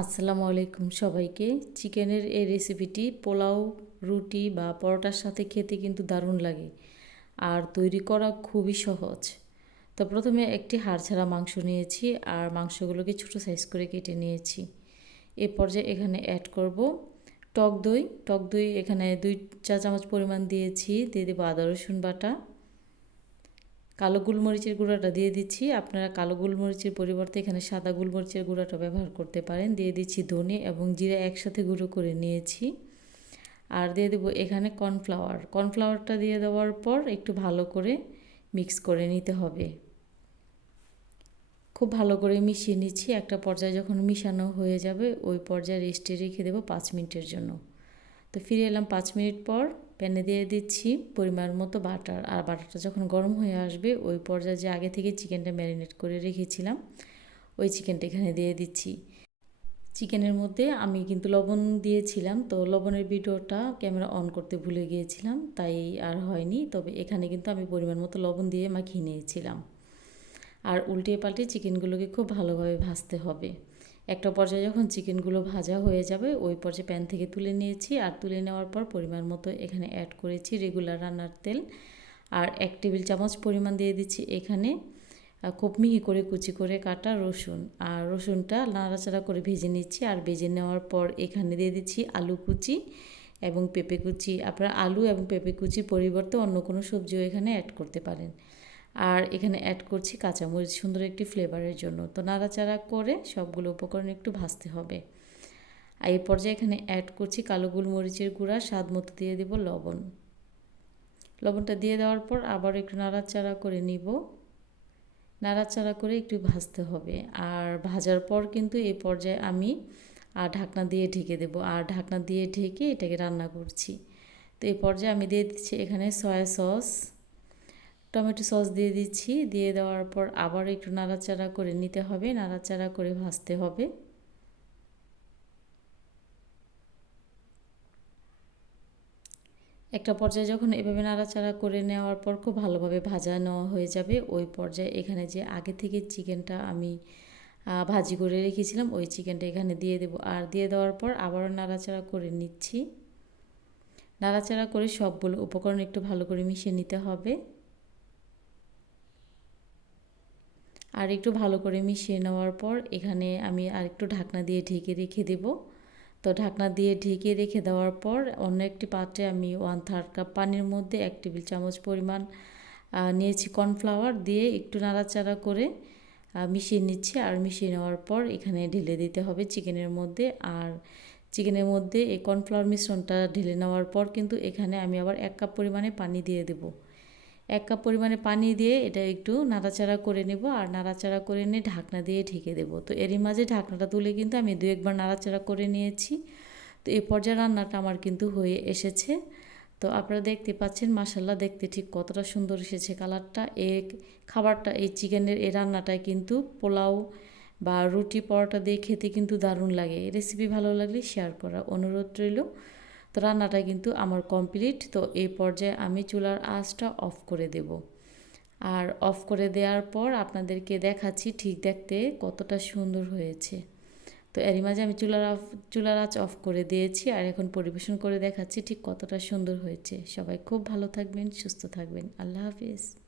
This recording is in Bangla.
আসসালামু আলাইকুম সবাইকে। চিকেনের এই রেসিপিটি পোলাও, রুটি বা পরোটার সাথে খেতে কিন্তু দারুণ লাগে আর তৈরি করা খুবই সহজ। তো প্রথমে একটি হাড় ছাড়া মাংস নিয়েছি আর মাংসগুলোকে ছোটো সাইজ করে কেটে নিয়েছি। এ পর্যায়ে এখানে অ্যাড করব টক দই। টক দই এখানে দুই চা চামচ পরিমাণ দিয়েছি, দিয়ে দেবো আদা রসুন বাটা। কালো গোলমরিচের গুঁড়াটা দিয়ে দিচ্ছি। আপনারা কালো গোলমরিচের পরিবর্তে এখানে সাদা গোলমরিচের গুঁড়াটা ব্যবহার করতে পারেন। দিয়ে দিচ্ছি ধনে এবং জিরা একসাথে গুঁড়ো করে নিয়েছি। আর দিয়ে দেবো এখানে কর্নফ্লাওয়ার। কর্নফ্লাওয়ারটা দিয়ে দেওয়ার পর একটু ভালো করে মিক্স করে নিতে হবে। খুব ভালো করে মিশিয়ে নিচ্ছি। একটা পর্যায়ে যখন মিশানো হয়ে যাবে, ওই পর্যায়ে রেস্টে রেখে দেবো পাঁচ মিনিটের জন্য। তো ফিরে এলাম পাঁচ মিনিট পর। প্যানে দিয়ে দিচ্ছি পরিমাণ মতো বাটার। আর বাটারটা যখন গরম হয়ে আসবে, ওই পর্যায়ে যে আগে থেকে চিকেনটা ম্যারিনেট করে রেখেছিলাম, ওই চিকেনটা এখানে দিয়ে দিচ্ছি। চিকেনের মধ্যে আমি কিন্তু লবণ দিয়েছিলাম, তো লবণের ভিডিওটা ক্যামেরা অন করতে ভুলে গিয়েছিলাম, তাই আর হয়নি। তবে এখানে কিন্তু আমি পরিমাণ মতো লবণ দিয়ে মাখিয়ে নিয়েছিলাম। আর উল্টিয়ে পাল্টে চিকেনগুলোকে খুব ভালোভাবে ভাজতে হবে। একটা পর্যায়ে যখন চিকেনগুলো ভাজা হয়ে যাবে, ওই পর্যায়ে প্যান থেকে তুলে নিয়েছি আর তুলে নেওয়ার পর পরিমাণ মতো এখানে অ্যাড করেছি রেগুলার রান্নার তেল। আর এক টেবিল চামচ পরিমাণ দিয়ে দিচ্ছি এখানে খুব মিহি করে কুচি করে কাটা রসুন। আর রসুনটা নাড়াচাড়া করে ভেজে নিচ্ছি আর ভেজে নেওয়ার পর এখানে দিয়ে দিচ্ছি আলু কুচি এবং পেঁপে কুচি। আপনারা আলু এবং পেঁপে কুচি পরিবর্তে অন্য কোনো সবজিও এখানে অ্যাড করতে পারেন। আর এখানে অ্যাড করছি কাঁচামরিচ, সুন্দর একটি ফ্লেভারের জন্য। তো নাড়াচাড়া করে সবগুলো উপকরণ একটু ভাজতে হবে। আর এই পর্যায়ে এখানে অ্যাড করছি কালো গোলমরিচের গুঁড়া, স্বাদ মতো দিয়ে দেব লবণ। লবণটা দিয়ে দেওয়ার পর আবার একটু নাড়াচাড়া করে নিব। নাড়াচাড়া করে একটু ভাজতে হবে। আর ভাজার পর কিন্তু এই পর্যায়ে আমি আর ঢাকনা দিয়ে ঢেকে দেব। আর ঢাকনা দিয়ে ঢেকে এটাকে রান্না করছি। তো এই পর্যায়ে আমি দিয়ে দিচ্ছি এখানে সয়া সস টমেটো সস দিয়ে দিচ্ছি। দিয়ে দেওয়ার পর আবার একটু নাড়াচাড়া করে নিতে হবে। নাড়াচাড়া করে ভাজতে হবে। একটা পর্যায়ে যখন এভাবে নাড়াচাড়া করে নেওয়ার পর খুব ভালোভাবে ভাজা নেওয়া হয়ে যাবে। ওই পর্যায়ে এখানে যে আগে থেকে চিকেনটা আমি ভাজি করে রেখেছিলাম, ওই চিকেনটা এখানে দিয়ে দেব। আর দিয়ে দেওয়ার পর আবারও নাড়াচাড়া করে নিচ্ছি। নাড়াচাড়া করে সবগুলো উপকরণ একটু ভালো করে মিশিয়ে নিতে হবে। আর একটু ভালো করে মিশিয়ে নেওয়ার পর এখানে আমি আর একটু ঢাকনা দিয়ে ঢেকে রেখে দেব। তো ঢাকনা দিয়ে ঢেকে রেখে দেওয়ার পর অন্য একটি পাত্রে আমি ওয়ান থার্ড কাপ পানির মধ্যে এক টেবিল চামচ পরিমাণ নিয়েছি কর্নফ্লাওয়ার দিয়ে একটু নাড়াচাড়া করে মিশিয়ে নিচ্ছি। আর মিশিয়ে নেওয়ার পর এখানে ঢেলে দিতে হবে চিকেনের মধ্যে। আর চিকেনের মধ্যে এই কর্নফ্লাওয়ার মিশ্রণটা ঢেলে নেওয়ার পর কিন্তু এখানে আমি আবার এক কাপ পরিমাণে পানি দিয়ে দেবো। এক কাপ পরিমাণে পানি দিয়ে এটা একটু নাড়াচাড়া করে নেব আর নাড়াচাড়া করে নিয়ে ঢাকনা দিয়ে ঢেকে দেব। তো এরই মাঝে ঢাকনাটা তুলে কিন্তু আমি দু একবার নাড়াচাড়া করে নিয়েছি। তো এই পর্যায়ে রান্নাটা আমার কিন্তু হয়ে এসেছে। তো আপনারা দেখতে পাচ্ছেন মাসাল্লাহ দেখতে ঠিক কতটা সুন্দর এসেছে কালারটা। এই খাবারটা, এই চিকেনের এই রান্নাটা কিন্তু পোলাও বা রুটি পরোটা দিয়ে খেতে কিন্তু দারুণ লাগে। রেসিপি ভালো লাগলে শেয়ার করা অনুরোধ রইল। তো রান্নাটা কিন্তু আমার কমপ্লিট তো এই পর্যায়ে আমি চুলার আঁচটা অফ করে দেব। আর অফ করে দেওয়ার পর আপনাদেরকে দেখাচ্ছি ঠিক দেখতে কতটা সুন্দর হয়েছে। তো এরই মাঝে আমি চুলার অফ চুলার আঁচ অফ করে দিয়েছি আর এখন পরিবেশন করে দেখাচ্ছি ঠিক কতটা সুন্দর হয়েছে। সবাই খুব ভালো থাকবেন, সুস্থ থাকবেন। আল্লাহ হাফিজ।